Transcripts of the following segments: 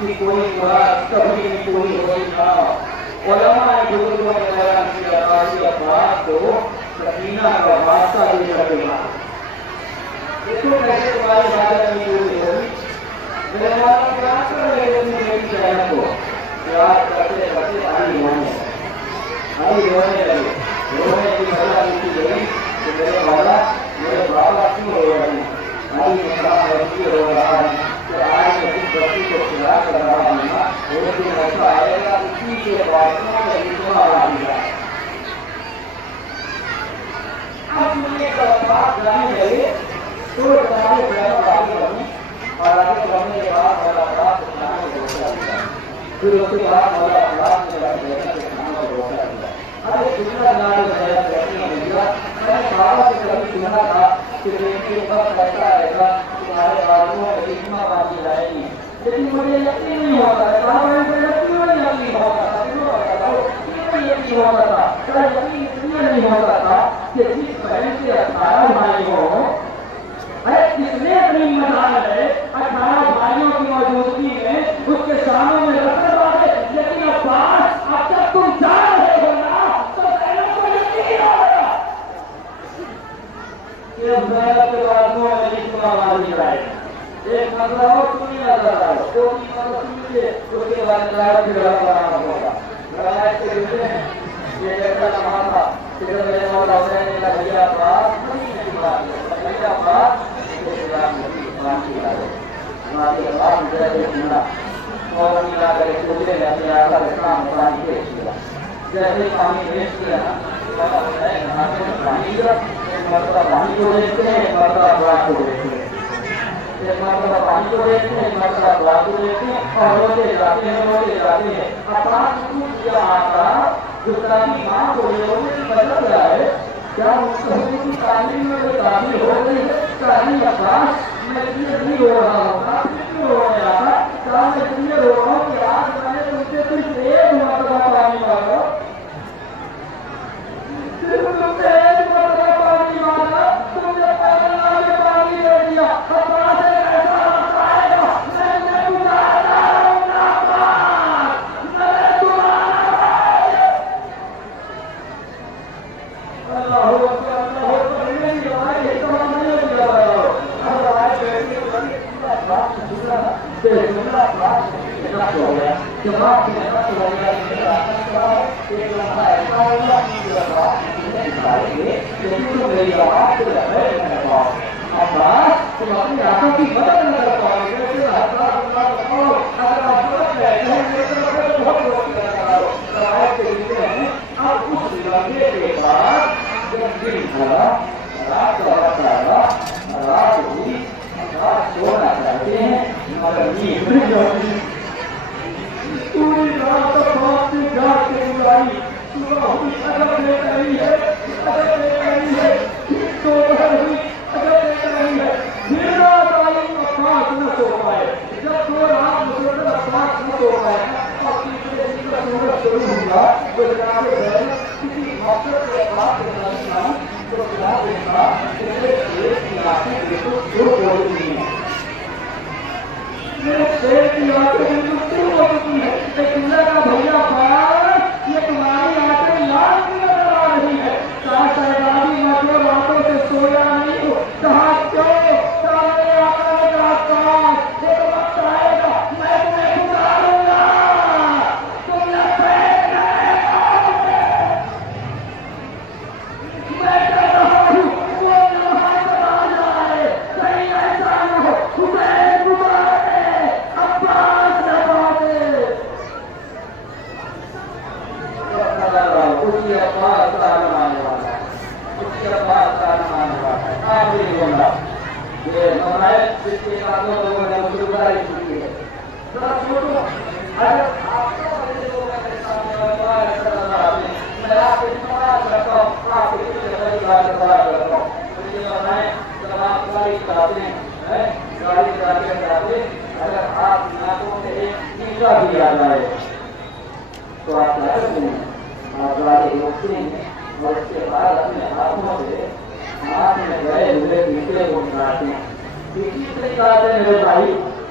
کہ کوئی بات کبھی نہیں پوری ہوئی تھا۔ علماء بزرگوں نے بیان کیا قاضی افراد کو سکینہ کا واسطہ دے کر کے مارا۔ دیکھو کیسے تمہاری عبادت نہیں پوری ہوئی۔ میرے والوں کیا کر رہے تھے میری جہت کو؟ یاد کرتے کرتے آئی رونے لگے۔ رونے کی وجہ کی گئی کہ میرے والا میرے بابا کیوں رو رہے ہیں؟ آئی نے کہا ایسی رو رہا ہے کہ آج میں اس بچی کو کھلا کر رہا ہوں نا، ایک دن ایسا آئے گا اسی کے باتوں میں اتنا آئی گا۔ اب مجھے بات جانے لگے تو تمہارے بہن آگے بڑھی اور آگے بڑھنے کے بعد مولا افراد کو کھانا کو روکا دیا۔ پھر اس کے بعد مولا افراد نے بیٹھنے کے کھانا کو روکا دیا۔ اب ایک دوسرا نام بیان کرتے ہیں بھیا، میں نے بابا سے کبھی سنا تھا کہ دیکھیے وقت ایسا آئے گا تمہارے بازوں میں اتنا باقی رہے گی، لیکن مجھے یقین نہیں ہوتا ہے۔ کہا میں کو یقین نہیں ہوتا تھا، کیوں ہوتا تھا؟ کیوں یقین ہوتا تھا؟ کیا یقین اس لیے نہیں ہوتا تھا کہ جس بہن کے 18 بھائی ہوں، اس لیے اپنی مزاج ہے 18 بھائیوں کی موجودگی میں اس کے سامنے میں رکھنے والے، لیکن عباس اب تک تم جا رہے ہو نا تو زینب کو یقین ہوگا کہ اب زینب کے بعد میں اتنا مالی کرائے گا۔ ایک مسئلہ ہو تم ہی نظر آئے تو سمجھے اس کے بعد لڑائی پھر بنانا ہوگا۔ لڑائی کے لیے یہ ایسا نماز تھا کہ جب میرے مولا حسین نے کہا بھیا عباس نہیں بات ہے، بھیا عباس جیسے پانی پیش کیا ایک مرتبہ پانی کو دیکھتے ہیں، ایک مرتبہ بلاک کو دیکھتے ہیں، ایک مرتبہ پانی کو دیکھتے ہیں، ایک مرتبہ بلاک کو دیکھتے ہیں اور روتے جاتے ہیں۔ عباس کیا آتا گستاخی ماں کو رونے کی مطلب کیا ہے؟ کیا مستحق کی تعلیم میں وہ تعبیر ہو گئی ہے؟ تعلیم عباس میں یہ نہیں ہو رہا ہوتا، کیوں ہو رہا تھا؟ میں اس لیے رو رہا ہوں کہ آج میں نے تم سے صرف ایک مرتبہ پانی مانگا، صرف تم سے ایک مرتبہ پانی مانگا، تم نے پانی دے دیا۔ عباس ایسا وقت آئے گا میں تمہارا ہوں نا عباس، میں تمہارا بھائی۔ اللہ اکبر، اللہ اکبر، میری آواز ایک دم نہیں لگا رہا ہو۔ تم اپنی آنکھوں کی مدد نہ کر پاؤ گے، اب اس لمحے کے بعد جب دن بھرا رات کا وقت آیا، رات ہوئی، سونا چاہتے ہیں مگر نیند نہیں آتی۔ پوری رات تک خواب سے جاگ کے بلائی، صبح ہوئی اگر دیکھ رہی ہے، اگر دیکھ رہی ہے، پھر دوپہر ہوئی اگر دیکھ رہی ہے، پھر رات آئی عباس نہ سو پائے۔ جب دو رات مسلسل عباس نہ سو پائے اور تیسرے دن کا سورج شروع ہوا تو جناب زینب کسی مقصد کے عباس کے ساتھ تو کیا دیکھا کہ ایک کی آنکھیں بالکل شروع ہو چکی ہیں، ایک شیر کی آنکھیں بالکل شروع ہو چکی ہیں۔ ایک اللہ کا بھیا عباس یہ تمہاری آنکھیں لال کی نظر آ رہی ہے، کہا شہزادی مطلب آنکھوں سے سویا نہیں ہو، کہا کیوں؟ میرے آقا نے کہا عباس ایک وقت آئے گا میں تمہیں پکاروں گا، تم لبیک نہیں کہوگے، میں کہہ رہا ہوں وہ نماز پڑھا جائے، کہیں ایسا نہ ہو حسین پکارے عباس نہ پاتے۔ اسی عباس کا نام آنے والا ہے، اسی عباس کا نام آنے والا ہے۔ آخری جملہ یہ نمائش جس کے ساتھوں لوگوں نے مسلمائی کی ہے، ذرا سوچو اگر آپ کو بڑے لوگ میرے سامنے میں آپ کے نماز رکھتا ہوں، آپ کے پیچھے بڑی بات کرتا ہوں، مجھے بتائیں جب آپ گاڑی چلاتے ہیں، گاڑی چلاتے اگر آپ ناکوں سے ایک چیزا بھی آ جائے تو آپ کیا کرتے ہیں؟ آپ گاڑی روکتے ہیں اور اس کے بعد اپنے ہاتھوں سے ہاتھ میں گئے ہوئے پیچھے کو نکالتے ہیں۔ کسی سے نکالتے ہیں میرے بھائی،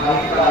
آپ